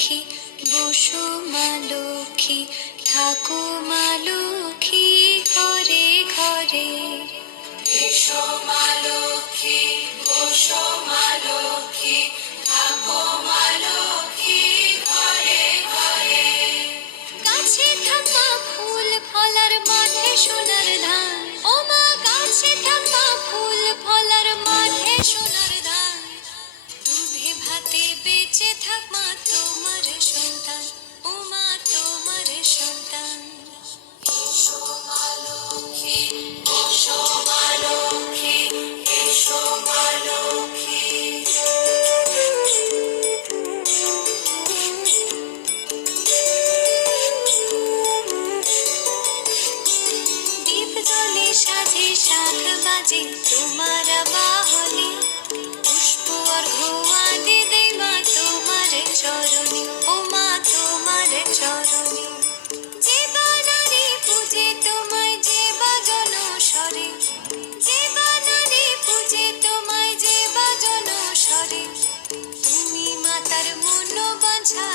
লক্ষ্মী, বসো মা লক্ষ্মী, থাকো মা লক্ষ্মী ঘরে ঘরে। এসো মা লক্ষ্মী, বসো মা লক্ষ্মী, থাকো মা লক্ষ্মী ঘরে ঘরে। গাছে থাকা ফুল ফলার মাঠে সোনার ধান, ও মা গাছে থাকা ফুল ফলার মাঠে সোনার ধান। দুধে ভাতে বেঁচে থাক মা তোমার সন্তান, ও মা তোমার সন্তান। এসো মা লক্ষ্মী, বসো মা লক্ষ্মী, এসো মা লক্ষ্মী। দীপ জ্বলে সাজে শাখ বাজে তোমার বাহনে, পুষ্প অর্ঘ্য আদি দেই মা তোমার চরণে, ও মা তোমার চরণে। যে বানারে পূজে তোমায় যে বাজন স্বরে, যে বানারে পূজে তোমায় যে বাজন স্বরে। তুমি মাতার মনোবাঞ্ছা